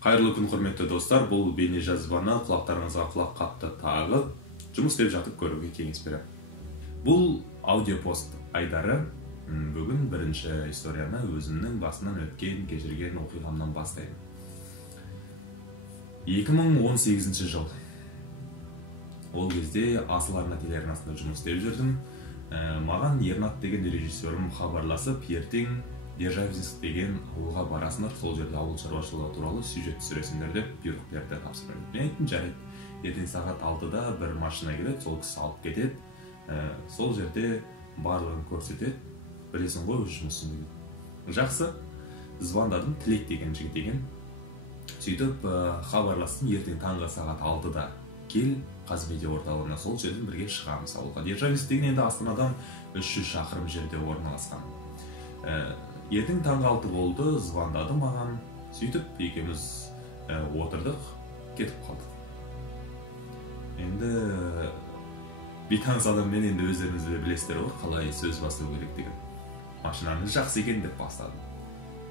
Қайырлы күн, құрметті достар. Бұл бейне жазбаны құлақтарыңызға құлақ қатты тағып, жұмыс істеп жатып көруге кеңес беремін. Бұл аудиопост айдары. Бүгін бірінші историяны өзімнің басынан өткен, кешірген оқиғамнан бастаймын. 2018 жыл. Ол кезде Асыл арна телеарнасында жұмыс істеп жүрдім. Маған Ернат деген режиссерім хабарласып, ертең Державинск деген ауылға барасыңдар, сол жерде ауыл шаруашылығы туралы сюжет түсіресіңдер деп бұйрық берді, тапсырма. Мен айттым, жарайды. Ертең сағат 6-да бір машина келеді, сол кісі алып кетеді. Сол жерде барлығын көрсетеді. Білесің ғой өз жұмысын дейді. Жақсы. Звондадым, Тілек деген жігіт екен. Сөйтіп хабарластым, ертең таңғы сағат 6-да кел Қазмедиа орталығына, сол жерден бірге шығамыз ауылға. Державинск деген енді Астанадан 300 шақырым жерде орналасқан. Ертең таңғы 6 болды, звондады маған. Сөйтіп екеуміз отырдық, кетіп қалдық. Енді бейтаныс адаммен енді өздеріңіз де білесіздер ғой, қалай сөз бастау керек деген. Машинаңыз жақсы екен деп бастадым.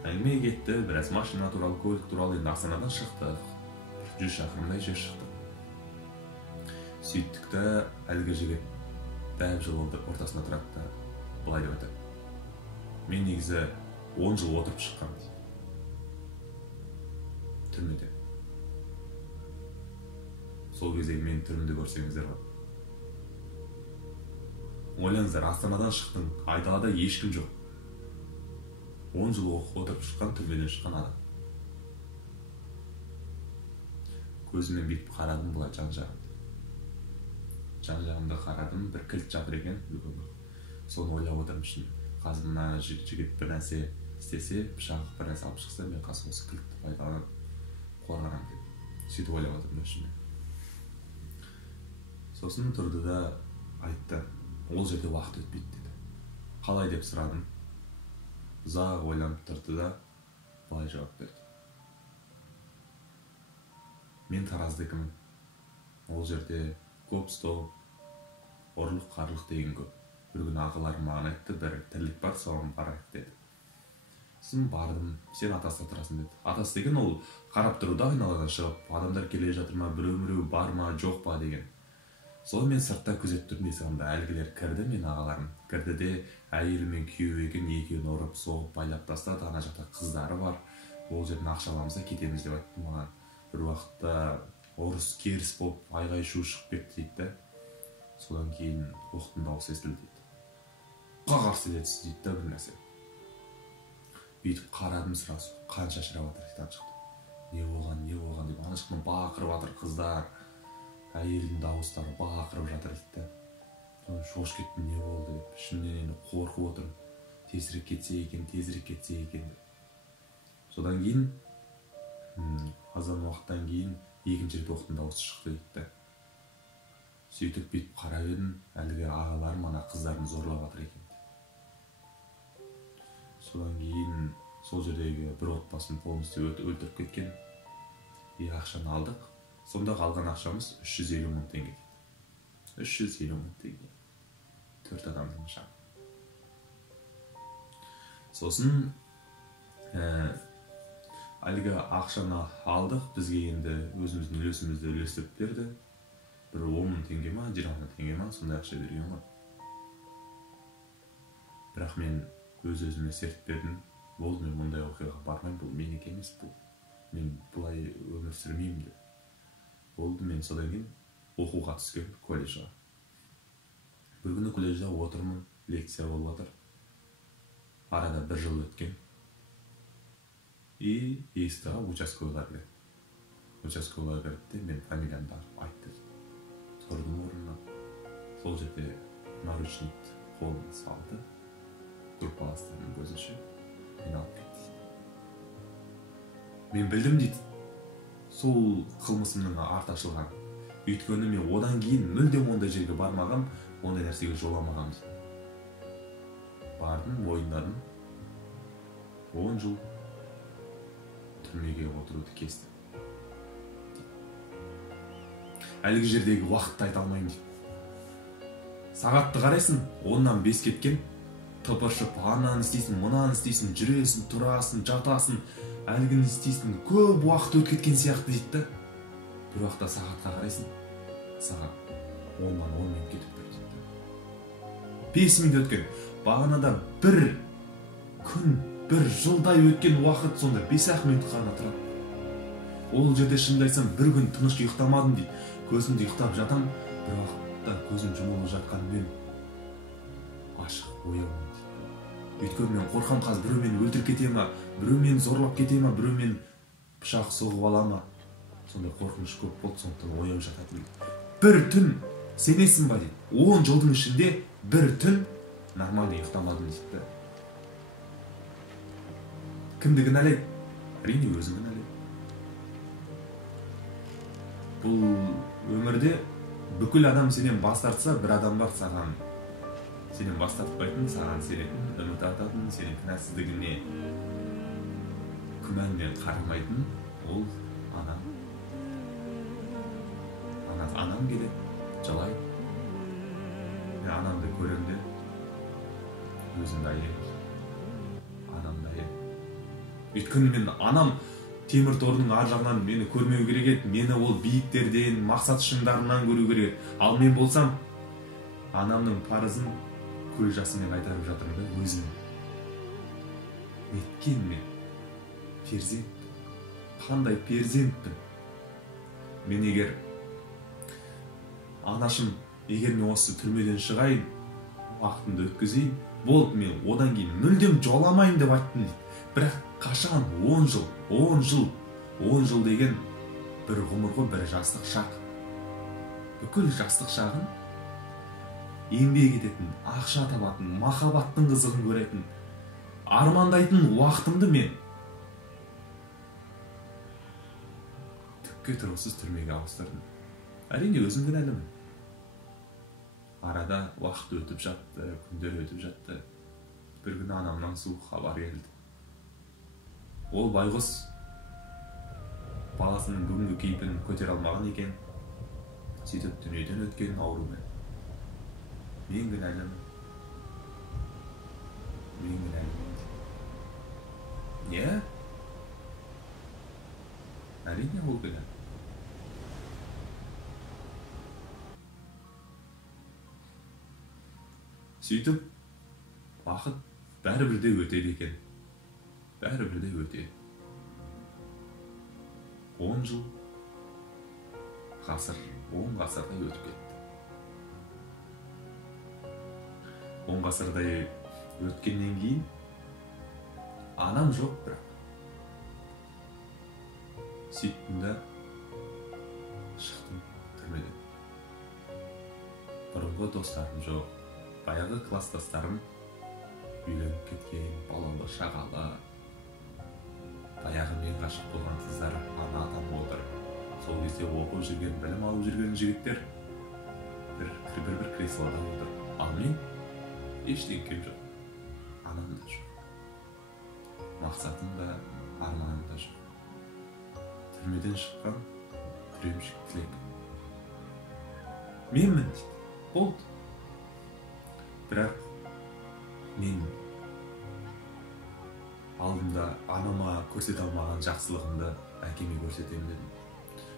Әңгіме кетті, біраз машина туралы, көлік туралы. Енді Астанадан шықтық, 100 шақырымдай жер шықтық. Сөйттік та, әлгі жігіт дәл жол ортасында тұрады да былай деп айтады. Мен негізі 10 жыл отырып шыққам түрмеде. Сол кездегі мені түрмеде көрсеңіздер ғой. Ойлаңыздар, Астанадан шықтың, айдалада ешкім жоқ. 10 жыл отырып шыққан, түрмеден шыққан адам. Көзіммен бүйтіп қарадым, бұлай жан-жағымды. Жан-жағымда қарадым, бір кілт жатыр екен. Соны ойлап отырмын үшін. Қазір мына жігіт бір нәрсе істесе, пышақ бір нәрсе алып шықса, мен қасым осы кілтті пайдаланып қорғанам деп. Сөйтіп ойлап отырмын ішімнен. Сосын тұрды да айтты, ол жерде уақыт өтпейді деді. Қалай деп сұрадым. Ұзақ ойланып тұрды да былай жауап берді. Мен Тараздікімін. Ол жерде көп стол, орлық қарлық деген көп. Бір күні ағаларым маған айтты, бір тірлік бар, соған барайық деді. Сосын бардым, сен атасында тұрасың деді. Атасы деген ол қарап тұруда айналадан шығып, адамдар келе жатыр ма, біреу бар ма, жоқ па деген. Сол мен сыртта күзет тұрмын десамда, әлгілер кірді, мен ағаларым кірді де, әйелі мен күйеуі екен, екеуін ұрып, соғып, байлап тастады. Ана жақта қыздары бар, ол жерден ақша аламыз да кетеміз деп айтты маған. Бір уақытта орыс керіс болып, айғай-шу шығып кетті дейді. Содан кейін оқтың дауысы естілді дейді. Қарсы деді дейді да бір нәрсе. Бүйтіп қарадым, сразу қанша шырап жатыр дейді шықты. Не болған деп ана жақтан бақырып жатыр қыздар. Әйелдің дауыстары бақырып жатыр дейді. Шош кеттім, не болды деп. Ішімнен қорқып отырмын. Тезірек кетсе екен деп. Содан кейін азан уақыттан кейін екінші рет оқтың дауысы шықты дейді. Сөйтіп бүйтіп қарап едім, әлгі ағаларым ана қыздарын зорлап жатыр екен. Содан кейін сол жердегі бір отбасын полностью өлтіріп кеткен. Ақшаны алдық. Сонда қалған ақшамыз 350 мың теңге дейді. 350 мың теңге. 4 адамның шағы. Сосын әлгі ақшаны алдық, бізге енді өзіміздің үлесімізді үлестіріп берді. Бір 10 мың теңге ма, 20 мың теңге ма, сондай ақша берген ғой. Бірақ мен өз-өзіме серт бердім. Болды, мен мұндай оқиғаға бармайым, бұл менікі емес, мен бұлай өмір сүрмеймін деп. Болды, мен содан кейін оқуға түскен колледжға. Бір күні колледжда отырмын, лекция болып отыр. Арада 1 жыл өткен. И естіға участковыйлар келеді. Участковыйлар келді, мен фамилиямды айтты. Тұрдым орнынан. Сол жерде наручник қолына салды. Группаластарының көзінше мен алып кетті. Мен білдім дейді. Сол қылмысымның арты ашылған. Өйткені мен одан кейін мүлдем ондай жерге бармағам, ондай нәрсеге жоламағам дейді. Бардым, мойындадым. 10 жыл түрмеге отыруды кестім. Әлгі жердегі уақытты айта алмаймын дейді. Сағатты қарайсың, 10-нан 5 кеткен, тыпыршып, ананы істейсің, мұнаны істейсің, жүресің, тұрасың, жатасың. әлгіні істейсің, көп уақыт өтіп кеткен сияқты дейді да. Бір уақытта сағатқа қарайсың, сағат 10-нан 10 минут кетіп тұр дейді. 5 минут өткен. Бағанада бір күн, бір жылдай өткен уақыт сонда 5-ақ минут қана тұрады. Ол жерде шынымды айтсам, бір күн тыныш ұйықтамадым дейді. Көзімді ұйықтап жатам, бір уақытта көзім жұмулы жатқан мен ашық ояумын дейді. Өйткені мен қорқам, қазір біреу мені өлтіріп кете ма, біреу мені зорлап кете ма, біреу мені пышақ соғып ала ма. Сондай қорқыныш көп болды, сондықтан ояу жататынмын. Бір түн, сенесің ба дейді. 10 жылдың ішінде бір түн нормальный ұйықтамадым дейді. Кімді кінәлайды? Әрине өзін кінәлайды. Бұл өмірде бүкіл адам сенен бас тартса, бір адам бар саған сенен бас тартпайтын, саған сенен үміт артатын, сенен кінәсіздігіне күмәнмен қарамайтын, ол анам. Анам келеді, жылайды. Мен анамды көремде, өзімді аяймын. Анамды аяймын. Өйткені мен анам темір тордың ар жағынан мені көрмеу керек еді. Мені ол биіктерден, мақсат шыңдарынан көру керек. Ал мен болсам, анамның парызын көз жасымен қайтарып жатырмын да өзім. Неткен мен перзентпін. Қандай перзентпін. Мен егер анашым, егер мен осы түрмеден шығайын, уақытымды өткізейін, болды, мен одан кейін мүлдем жоламайын деп айттым дейді. Бірақ қашан 10 жыл деген бір ғұмыр ғой, бір жастық шақ. Бүкіл жастық шағын еңбек ететін, ақша табатын, махаббаттың қызығын көретін, армандайтын уақытымды мен түкке тұрғысыз түрмеге ауыстырдым. Әрине өзім кінәлімін. Арада уақыт өтіп жатты, күндер өтіп жатты. Бір күні анамнан суық хабар келді. Ол байғұс баласының бүгінгі кейпін көтере алмаған екен. Сөйтіп дүниеден өткен аурумен. Мен кінәлімін. Не? Әрине ол кінә. Сөйтіп, уақыт бәрібір де өтеді екен. Бәрібір де өтеді. 10 жыл, ғасыр, 10 ғасырдай өтіп кетті. 10 ғасырдай өткеннен кейін анам жоқ бірақ. Сөйттім да шықтым түрмеден. Бұрынғы достарым жоқ. Баяғы класстастарым үйленіп кеткен, балалы, шағалы. Баяғы мен ғашық болған қыздар ана-атам отыр. Сол кезде оқып жүрген, білім алып жүрген жігіттер бір креслода отыр. Ал мен ештеңкем жоқ. Анам да жоқ. Мақсатым да, арманым да жоқ. Түрмеден шыққан күремшік тілек. Менмін дейді. Болды. Бірақ мен алдымда анама көрсете алмаған жақсылығымды әкеме көрсетемін дедім.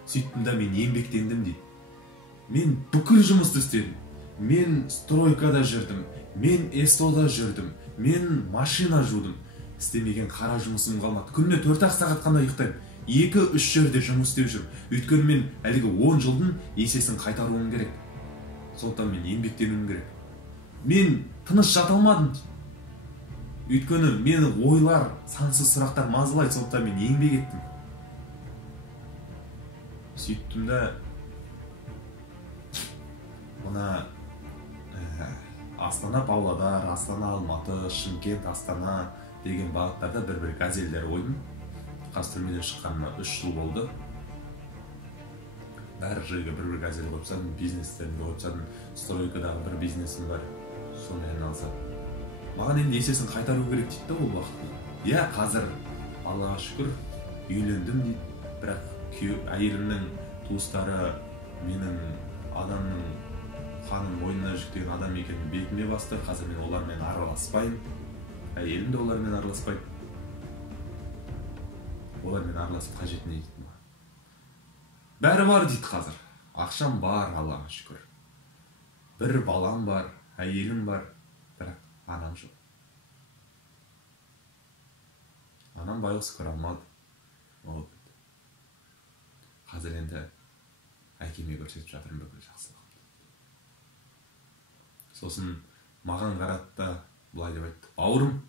Сөйттім да мен еңбектендім дейді. Мен бүкіл жұмысты істедім. Мен стройкада жүрдім, мен эстода жүрдім, мен машина жудым. Істемеген қара жұмысым қалмады. Күніне 4-ақ сағат қана ұйықтаймын. 2-3 жерде жұмыс істеп жүрмін. Өйткені мен әлгі 10 жылдың есесін қайтаруым керек. Сондықтан мен еңбектенуім керек. Мен тыныш жата алмадым. Өйткені мені ойлар, сансыз сұрақтар мазалайды, сондықтан мен еңбек еттім. Сөйттім да мына Астана, Павлодар, Астана, Алматы, Шымкент, Астана деген бағыттарда бір газельдер ойдым. Қазір түрмеден шыққаныма 3 жыл болды. Бәрі жерге бір газель қойып тастадым, бизнестерімді қойып тастадым. Стройкадағы бір бизнесім бар, сонымен айналысамын. Маған енді есесін қайтару керек дейді ол уақытта. Иә, қазір Аллаға шүкір үйлендім дейді. Бірақ әйелімнің туыстары менің адамның қанын мойнына жүктеген адам екенін бетіме басты. Қазір мен олармен араласпаймын. Әйелім де олармен араласпайды. олармен араласып қажет не дейді маған. Бәрі бар дейді қазір. Ақшам бар, Аллаға шүкір. Бір балам бар, әйелім бар, бірақ анам жоқ. Анам байғұс көре алмады. Ол қазір енді әкеме көрсетіп жатырмын бүкіл жақсылығымды. Сосын маған қарады да былай деп айтты: бауырым,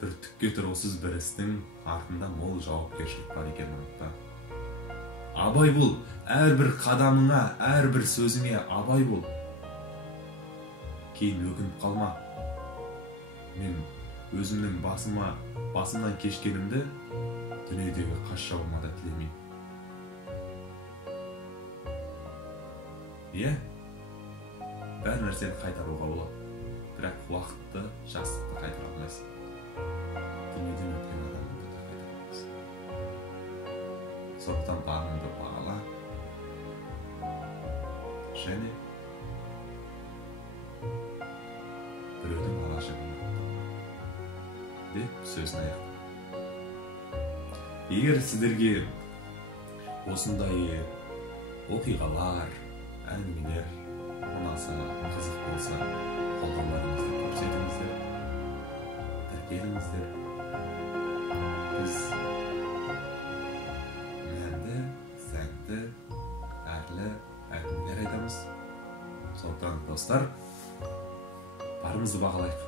бір түкке тұрғысыз бір істің артында мол жауапкершілік бар екенін ұмытпа. Абай бол, әрбір қадамыңа, әрбір сөзіңе абай бол. Кейін өкініп қалма. Мен өзімнің басымнан кешкенімді дүниедегі қас жауыма да тілемеймін. Иә, бәр нәрсені қайтаруға болады, бірақ уақытты, жастықты қайтара алмайсың. Дүниеден өткен адамды да қайтара алмайсың. Сондықтан барыңды бағала және біреудің алашығын деп сөзін аяқтады. Егер сіздерге осындай оқиғалар, әңгімелер ұнаса, қызық болса, қолдауларыңызды көрсетіңіздер, тіркеліңіздер. Біз мәнді, сәтті, әрлі әңгімелер айтамыз. Сондықтан достар, барымызды бағалайық.